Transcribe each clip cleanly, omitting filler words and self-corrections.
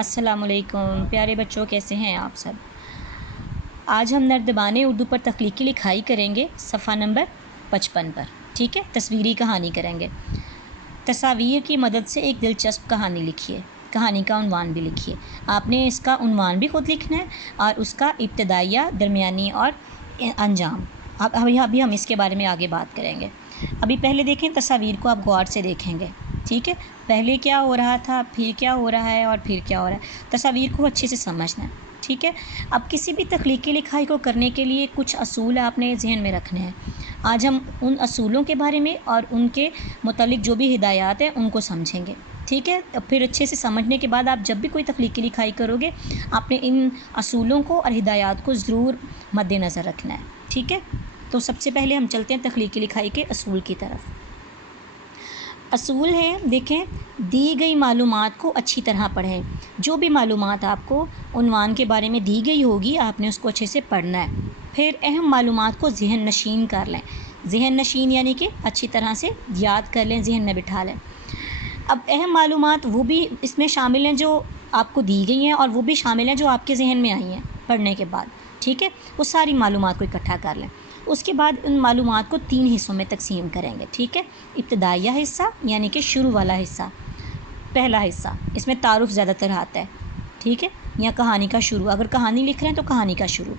अस्सलाम वालेकुम प्यारे बच्चों, कैसे हैं आप सब। आज हम नर्दबाने उर्दू पर तख्लीकी लिखाई करेंगे सफ़ा नंबर 55 पर। ठीक है, तस्वीरी कहानी करेंगे। तस्वीर की मदद से एक दिलचस्प कहानी लिखिए। कहानी का उन्वान भी लिखिए। आपने इसका उन्वान भी ख़ुद लिखना है और उसका इब्तदाइया, दरमियानी और अंजाम। अभी हम इसके बारे में आगे बात करेंगे। अभी पहले देखें, तस्वीर को आप गौर से देखेंगे। ठीक है, पहले क्या हो रहा था, फिर क्या हो रहा है और फिर क्या हो रहा है। तस्वीर को अच्छे से समझना है। ठीक है, अब किसी भी तख्लीकी लिखाई को करने के लिए कुछ असूल आपने जहन में रखने हैं। आज हम उन असूलों के बारे में और उनके मुतालिक जो भी हिदायत हैं उनको समझेंगे। ठीक है, फिर अच्छे से समझने के बाद आप जब भी कोई तख्लीकी लिखाई करोगे, आपने इन असूलों को और हिदायत को ज़रूर मद्देनज़र रखना है। ठीक है, तो सबसे पहले हम चलते हैं तख्लीकी लिखाई के असूल की तरफ। असूल है, देखें, दी गई मालूमात को अच्छी तरह पढ़ें। जो भी मालूमात आपको उन्वान के बारे में दी गई होगी, आपने उसको अच्छे से पढ़ना है। फिर अहम मालूमात को ज़हन नशीन कर लें। ज़हन नशीन यानी कि अच्छी तरह से याद कर लें, ज़हन में बिठा लें। अब अहम मालूमात वो भी इसमें शामिल हैं जो आपको दी गई हैं, और वो भी शामिल हैं जो आपके जहन में आई हैं पढ़ने के बाद। ठीक है, वो सारी मालूमात को इकट्ठा कर लें। उसके बाद उन मालूमात को 3 हिस्सों में तकसीम करेंगे। ठीक है, इब्तदाइया हिस्सा यानी कि शुरू वाला हिस्सा, पहला हिस्सा, इसमें तारुफ ज़्यादातर आता है। ठीक है, या कहानी का शुरू, अगर कहानी लिख रहे हैं तो कहानी का शुरू।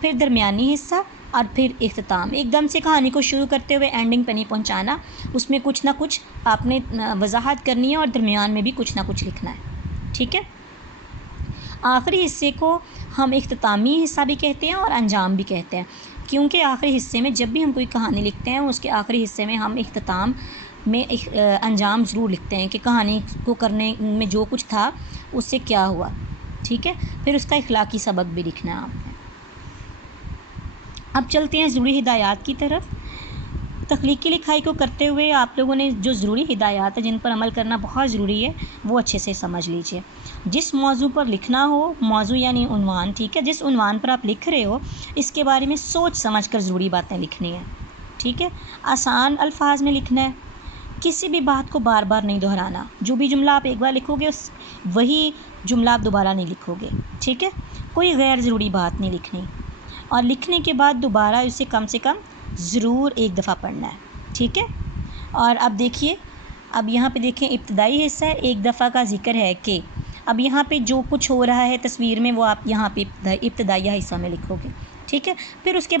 फिर दरमियानी हिस्सा और फिर इख्तिताम। एकदम से कहानी को शुरू करते हुए एंडिंग पे नहीं पहुंचाना, उसमें कुछ ना कुछ आपने वजाहत करनी है और दरमियान में भी कुछ ना कुछ लिखना है। ठीक है, आखिरी हिस्से को हम इख्तितामी हिस्सा भी कहते हैं और अंजाम भी कहते हैं, क्योंकि आखिरी हिस्से में जब भी हम कोई कहानी लिखते हैं, उसके आखिरी हिस्से में हम इख्तिताम में अंजाम ज़रूर लिखते हैं कि कहानी को करने में जो कुछ था उससे क्या हुआ। ठीक है, फिर उसका इखलाकी सबक भी लिखना है आपने। अब चलते हैं ज़रूरी हिदायत की तरफ। तख्लीकी लिखाई को करते हुए आप लोगों ने जो ज़रूरी हिदायत है, जिन पर अमल करना बहुत ज़रूरी है, वो अच्छे से समझ लीजिए। जिस मौजू पर लिखना हो, मौजू यानी उन्वान, ठीक है, जिस उन्वान पर आप लिख रहे हो, इसके बारे में सोच समझ कर ज़रूरी बातें लिखनी है। ठीक है, आसान अल्फाज में लिखना है। किसी भी बात को बार बार नहीं दोहराना। जो भी जुमला आप एक बार लिखोगे, वही जुमला आप दोबारा नहीं लिखोगे। ठीक है, कोई गैर ज़रूरी बात नहीं लिखनी, और लिखने के बाद दोबारा इसे कम से कम ज़रूर एक दफ़ा पढ़ना है। ठीक है, और अब देखिए, अब यहाँ पे देखें, इब्तदाई हिस्सा है, एक दफ़ा का जिक्र है कि अब यहाँ पे जो कुछ हो रहा है तस्वीर में, वो आप यहाँ पे इब्तदाइया हिस्सा में लिखोगे। ठीक है, फिर उसके